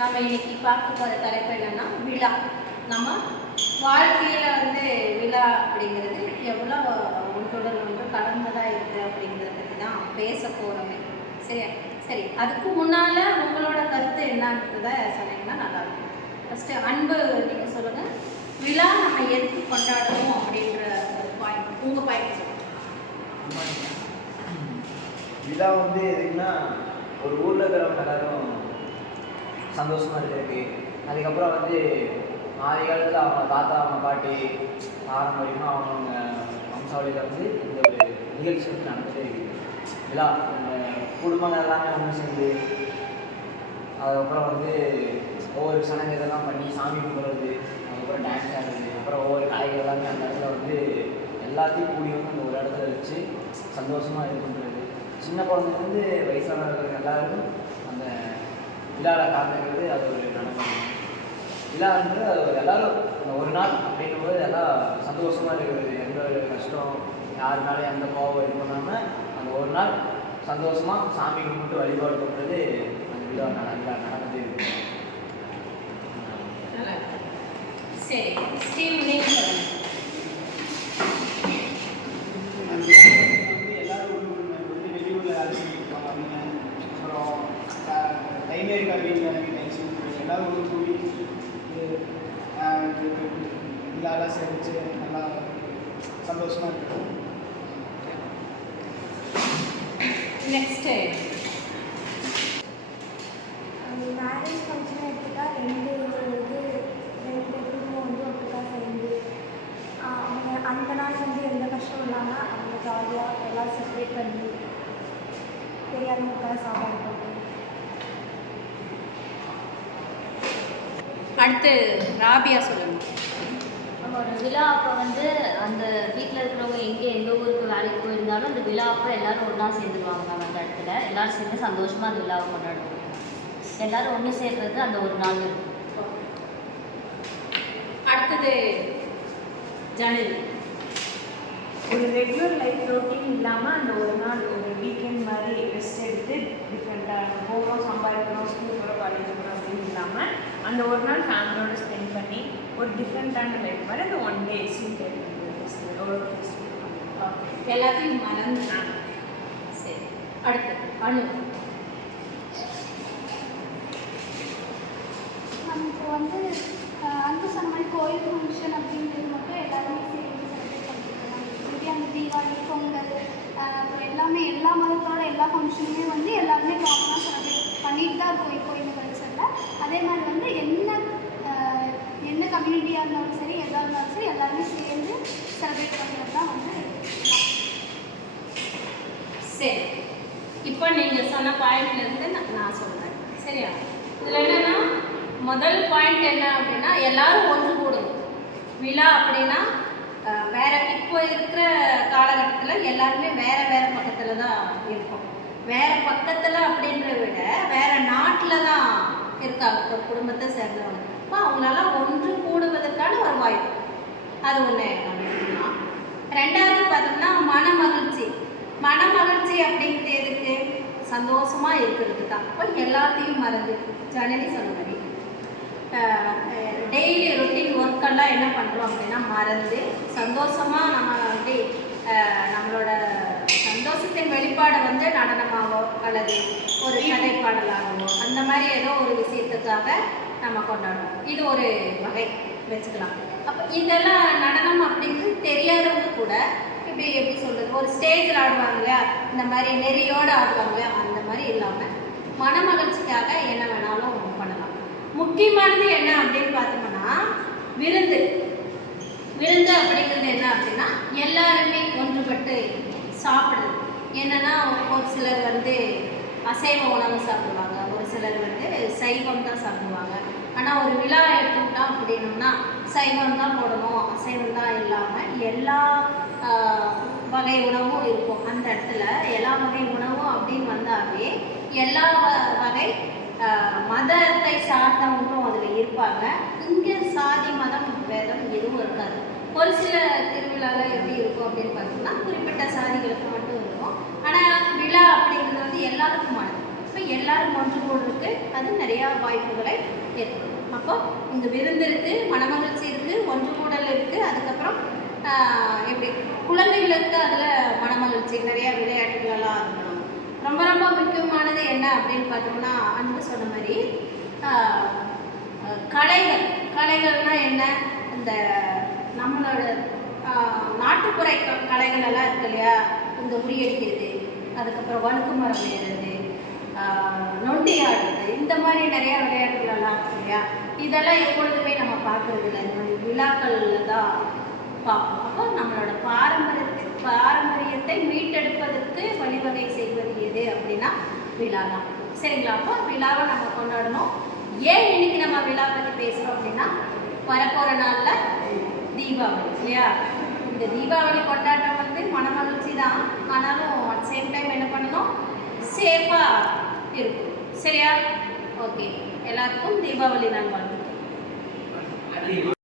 நம்ம இன்னைக்கு பார்க்க போகிற தலைப்பு என்னன்னா விழா. நம்ம வாழ்க்கையில் வந்து விழா அப்படிங்கிறது எவ்வளோ ஒன்றுடன் ஒன்று கலந்ததாக இருக்குது அப்படிங்கிறத பற்றி தான் பேச போகிறோமே சரியா? சரி அதுக்கு முன்னால் உங்களோட கருத்து என்னன்றத சொன்னீங்கன்னா நல்லாயிருக்கும். ஃபஸ்ட்டு அன்பு நீங்கள் சொல்லுங்கள் விழா நம்ம எதுக்கு கொண்டாடுறோம் அப்படின்ற பாயிண்ட் உங்கள் பாயிண்ட் சொல்லுங்கள் விழா வந்து எதுக்குன்னா ஒரு ஊரில் இருக்கிறவங்க எல்லாரும் சந்தோஷமாக இருக்கிறதுக்கு அதுக்கப்புறம் வந்து ஆதி காலத்தில் அவங்க தாத்தா அவங்க பாட்டி பாரம்பரியமாக அவங்க வம்சாவளியில் வந்து இந்த ஒரு நிகழ்ச்சி வந்து நடந்துகிட்டே இருக்குது. விழா குடும்பங்கள் எல்லாமே ஒன்று சேர்ந்து அதுக்கப்புறம் வந்து ஒவ்வொரு சடங்கு இதெல்லாம் பண்ணி சாமி கும்பிட்றது அதுக்கப்புறம் டான்ஸ் ஆடுறது அப்புறம் ஒவ்வொரு கலைகள் எல்லாமே அந்த இடத்துல வந்து எல்லாத்தையும் கூடி வந்து அந்த ஒரு இடத்துல வச்சு சந்தோஷமாக இது பண்ணுறது சின்ன குழந்தைலேருந்து வயசானவர்கள் எல்லாருக்கும் அந்த விழாவில் காரணங்கிறது அது ஒரு நடனம் விழா வந்து அது ஒரு எல்லாரும் அந்த ஒரு நாள் அப்படின்னும் போது எல்லாம் சந்தோஷமாக இருக்கிறது எந்த ஒரு கஷ்டம் யாருனாலும் எந்த கோவம் இது பண்ணாமல் அந்த ஒரு நாள் சந்தோஷமாக சாமி கும்பிட்டு வழிபாடு பண்ணுறது அந்த விழா நட விழா இருக்கு. சரி ஸ்டீவ் நீங்கள் சொல்லுங்கள் வந்து எல்லாரும் ஒரு ஊர்ல வந்து வெளியூரில் வேலை செஞ்சுருப்பாங்க அவங்க அப்புறம் க- டைமே இருக்காது வீட்டில் எனக்கு டென்ஷன் எல்லாரும் ஒரு கூடி இது, ஆஹ், நல்லா சந்தோஷமாக இருக்கும் நெக்ஸ்ட் மேரேஜ் ஃபங்க்ஷன் எடுத்துட்டா ரெண்டு இது ரெண்டு குடும்பம் வந்து ஒட்டுக்கா சேர்ந்து அவங்க அந்த நாள் வந்து எந்த கஷ்டம் இல்லாமல் அவங்க ஜாலியாக எல்லாம் செலிப்ரேட் பண்ணி பெரியாருங்களுக்கெல்லாம் சாப்பாடு போட்டு அடுத்து ராபியா சொல்லுங்கள் நம்ம ஒரு விழா அப்போ வந்து அந்த வீட்டில் இருக்கிறவங்க எங்கே எந்த ஊருக்கு வேலைக்கு போயிருந்தாலும் அந்த விழா அப்போ எல்லாரும் ஒன்றா சேர்ந்துருவாங்க மேம் அந்த இடத்துல. எல்லாரும் சேர்ந்து சந்தோஷமாக அந்த விழாவை கொண்டாடுவோம் எல்லாரும் ஒன்று சேர்றது அந்த ஒரு நாள் இருக்கும். அடுத்தது ஜனனி. ஒரு ரெகுலர் லைஃப் ரொட்டீன் இல்லாமல் அந்த ஒரு வீக்கெண்ட் மாதிரி ரெஸ்ட் எடுத்து டிஃப்ரெண்ட்டாக போகிறோம் சம்பாதிக்கிறோம் ஸ்கூல் போகிறோம் காலேஜ் போகிறோம் அப்படின்னு இல்லாமல் அந்த ஒரு நாள் ஃபேமிலியோட ஸ்பெண்ட் பண்ணி ஒரு டிஃப்ரெண்ட்டான லைஃப் மாதிரி அந்த ஒன் டே ஒரு எல்லாத்தையும் மறந்து சரி அடுத்து அனு. நமக்கு வந்து அன்பு சொன்ன மாதிரி கோயில் ஃபங்க்ஷன் அப்படின்றது மட்டும் எல்லாருமே சேர்ந்து செலிப்ரேட் இப்படி அந்த தீபாவளி பொங்கல் அப்புறம் எல்லாமே எல்லா மதத்தோட எல்லா ஃபங்க்ஷனுமே வந்து எல்லாருமே காமனாக செலிப்ரேட் பண்ணிட்டு தான் இருக்கும் இப்போ இந்த கல்ச்சரில் அதே மாதிரி வந்து என்ன எந்த என்ன கம்யூனிட்டியாக இருந்தாலும் சரி எதாக இருந்தாலும் சரி எல்லாருமே சேர்ந்து செலிப்ரேட் பண்ணுறது தான் வந்து சரி. இப்போ நீங்கள் சொன்ன பாயிண்ட்லேருந்து நான் நான் சொல்கிறேன் சரியா? இதில் என்னென்னா முதல் பாயிண்ட் என்ன அப்படின்னா எல்லாரும் ஒன்று கூடணும் விழா அப்படின்னா வேறு வேற இப்போ இருக்கிற காலகட்டத்தில் எல்லாருமே வேற வேற பக்கத்தில் தான் இருக்கோம். வேற பக்கத்தில் அப்படின்றத விட வேற நாட்டில் தான் இருக்காங்க. ஒரு குடும்பத்தை சேர்ந்தவங்க. அப்போ அவங்களால ஒன்று கூடுவதற்கான ஒரு வாய்ப்பு. அது ஒன்று ரெண்டாவது பார்த்தோம்னா மன மகிழ்ச்சி மன மகிழ்ச்சி அப்படிங்கிறது எதுக்கு? சந்தோஷமாக இருக்கிறது தான். அப்போ எல்லாத்தையும் மறந்து. ஜனனி சொன்ன மாதிரி டெய்லி ரொட்டீன் ஒர்க்கெல்லாம் என்ன பண்ணுறோம் அப்படின்னா மறந்து சந்தோஷமாக நம்ம வந்து நம்மளோட சந்தோஷத்தின் வெளிப்பாடை வந்து நடனமாகவோ அல்லது ஒரு கதைப்பாடலாகவோ அந்த மாதிரி ஏதோ ஒரு விஷயத்துக்காக நம்ம கொண்டாடுவோம். இது ஒரு வகை. வச்சுக்கலாம். அப்போ இதெல்லாம் நடனம் அப்படிங்கிறது தெரியாதவங்க கூட இப்படி எப்படி சொல்கிறது ஒரு ஸ்டேஜில் ஆடுவாங்க இல்லையா? இந்த மாதிரி நெறியோடு ஆடுவாங்க அந்த மாதிரி இல்லாமல் மனமகிழ்ச்சிக்காக என்ன வேணாலும் பண்ணலாம். முக்கியமானது என்ன அப்படின்னு பார்த்தோம்னா விருந்து. விருந்து அப்படிங்கிறது என்ன அப்படின்னா எல்லாருமே ஒன்றுபட்டு சாப்பிடுது என்னென்னா ஒரு சிலர் வந்து அசைவ உணவு சாப்பிடுவாங்க. ஒரு சிலர் வந்து சைவம் தான் சாப்பிடுவாங்க. ஆனால் ஒரு விழா எடுத்துக்கிட்டோம் அப்படின்னோம்னா சைவம் தான் போடணும். அசைவம் தான் இல்லாமல் எல்லா வகை உணவும் இருக்கும். அந்த இடத்துல எல்லா வகை உணவும் அப்படின்னு வந்தாவே எல்லா வகை மதத்தை சார்ந்தவங்களும் அதில் இருப்பாங்க. இங்கே சாதி மதம் வேதம் எதுவும் இருக்காது. ஒரு சில திருவிழாவில் எப்படி இருக்கும் அப்படின்னு பார்த்தோம்னா குறிப்பிட்ட சாதிகளுக்கு மட்டும் இருக்கும். ஆனால் விழா அப்படிங்கிறது வந்து எல்லாருக்குமானது. இப்போ எல்லாரும் ஒன்று கூடுறதுக்கு அது நிறையா வாய்ப்புகளை ஏற்படும். அப்போ இந்த விருந்து இருக்குது மனமகிழ்ச்சி இருக்குது ஒன்று கூடல் இருக்குது அதுக்கப்புறம் எப்படி குழந்தைகளுக்கு அதில் மனமகிழ்ச்சி நிறையா விளையாட்டுகளெல்லாம் இருக்கணும். ரொம்ப ரொம்ப முக்கியமானது என்ன அப்படின்னு பார்த்தோம்னா அன்பு சொன்ன மாதிரி கலைகள். கலைகள்னால் என்ன? இந்த நம்மளோட நாட்டுப்புற க- கலைகள் எல்லாம் இருக்கு இல்லையா? இந்த உரியடிக்கிறது அதுக்கப்புறம் வழுக்கு மரம் ஏறுறது நொண்டி ஆடுறது இந்த மாதிரி நிறைய விளையாட்டுகள் எல்லாம் இருக்கு இல்லையா? இதெல்லாம் எப்பொழுதுமே நம்ம பார்க்கறது இல்லை நம்மளுடைய விழாக்களில் தான் பார்ப்போம். அப்போ நம்மளோட பாரம்பரியத்தை பாரம்பரியத்தை மீட்டெடுப்பதற்கு வழிவகை செய்வது எது அப்படின்னா விழா தான். சரிங்களா? அப்போ விழாவை நம்ம கொண்டாடணும். ஏன் இன்னைக்கு நம்ம விழா பற்றி பேசுகிறோம் அப்படின்னா வரப்போகிற நாளில் தீபாவளி இல்லையா? இந்த தீபாவளி கொண்டாட்டம் வந்து மனமகிழ்ச்சி தான் ஆனாலும் அட் சேம் டைம் என்ன பண்ணணும்? சேஃபாக இருக்கும் சரியா? ஓகே எல்லாருக்கும் தீபாவளி நல்வாழ்த்துக்கள்